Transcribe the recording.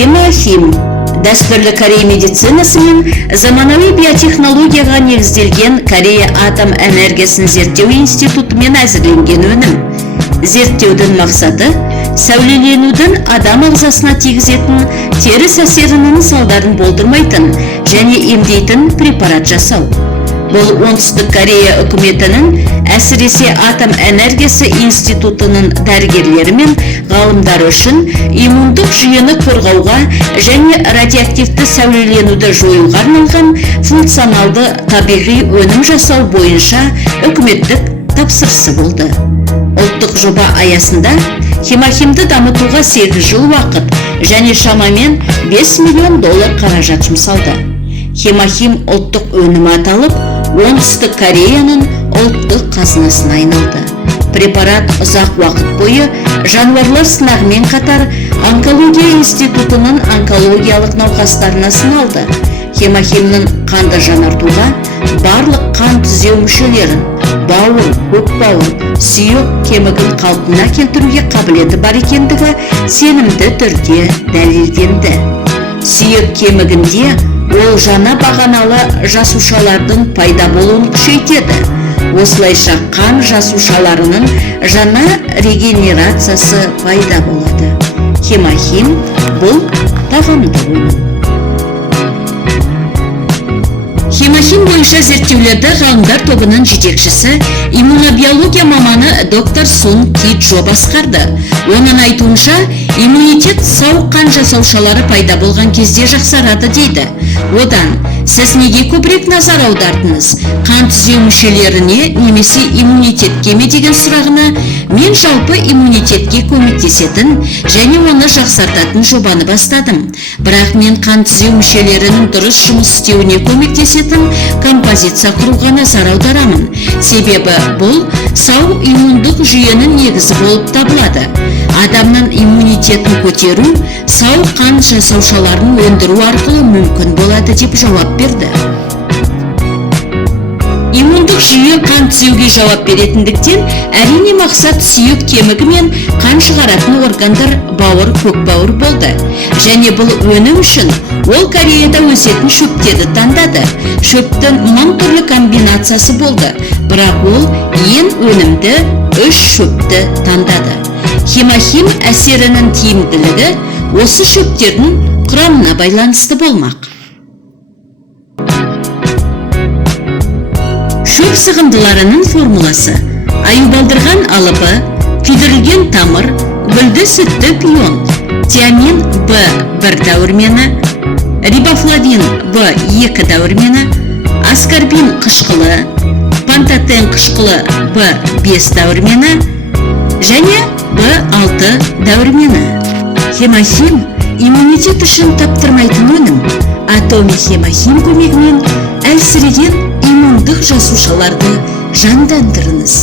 Хемахим дәстүрлі Корея медицинасы мен заманауи биотехнологияға негізделген Корея атом энергиясын зерттеу институтымен әзірленген өнім. Зерттеудің мақсаты сәулеленудің адам ағзасына тигізетін теріс әсерінің салдарын болдырмайтын және емдейтін препарат жасау. Бұл Оңтүстік Корея үкіметінің әсіресе атом энергиясы институтының дәрігерлері мен ғалымдары үшін иммундық жүйені қорғауға және радиоактивті сәулеленуді жоюға арналған функционалды табиғи өнім жасау бойынша үкіметтік тапсырысы болды. Ұлттық жоба аясында хемахимді дамытуға 8 жыл уақыт және шамамен $5 миллион қаражат жұмсалды. Хемахим ұлттық өнімі аталып, Оңтүстік Кореяның ұлттық қазынасына айналды. Препарат ұзақ уақыт бойы жануарлар сынағымен қатар онкология институтының онкологиялық науқастарына сыналды. Хемахимнің қанды жаңартуға барлық қан түзеу мүшелерін, бауыр, көкбауыр, сүйек кемігін қалпына келтіруге қабілеті бар екендігі сенімді түрде дәлелденді. Сүйек кемігінде ол жаңа бағаналы жасушалардың пайда болуын күшейтеді. Осылайша қан жасушаларының жаңа регенерациясы пайда болады. Хемахим бұл тағамды өнім. Хемахим бойынша зерттеулерді ғалымдар тобының жетекшісі иммунобиология маманы доктор Сун Ки Джо басқарды. Оның айтуынша, иммунитет сау қан жасушалары пайда болған кезде жақсарады дейді. Одан, сіз неге көбірек назар аудардыңыз? Қан түзеу мүшелеріне немесе иммунитетке ме деген сұрағына, мен жалпы иммунитетке көмектесетін және оны жақсартатын жобаны бастадым. Бірақ мен қан түзеу мүшелерінің дұрыс жұмыс істеуіне көмектесетін композиция құруға назар аударамын. Себебі бұл сау иммундық жүйенің негізі болып табылады. Адамның иммунитетін көтеру сау қан жасушаларын өндіру арқылы мүмкін болады деп жауап берді. Иммундық жүйе қан түзеуге жауап беретіндіктен, әрине мақсат сүйек кемігі мен қан шығаратын органдар бауыр, көкбауыр болды. Және бұл өнім үшін ол Кореяда өсетін шөптерді таңдады. Шөптің 1000 түрлі комбинациясы болды, бірақ ол ең өнімді 3 шөпті таңдады. Хемахим әсерінің тиімділігі осы шөптердің құрамына байланысты болмақ. Шөп сығындыларының формуласы: аюбалдырған алыбы, күйдірілген тамыр, гүлді сүтті пион, тиамин В1 дәуірмені, рибофлавин В2 дәуірмені, аскорбин қышқылы, пантотен қышқылы В5 дәуірмені және В6 дәуірмені. Хемахим иммунитет үшін таптырмайтын өнім. Атоми хемахим көмегімен әлсіреген иммундық жасушаларды жандандырыңыз.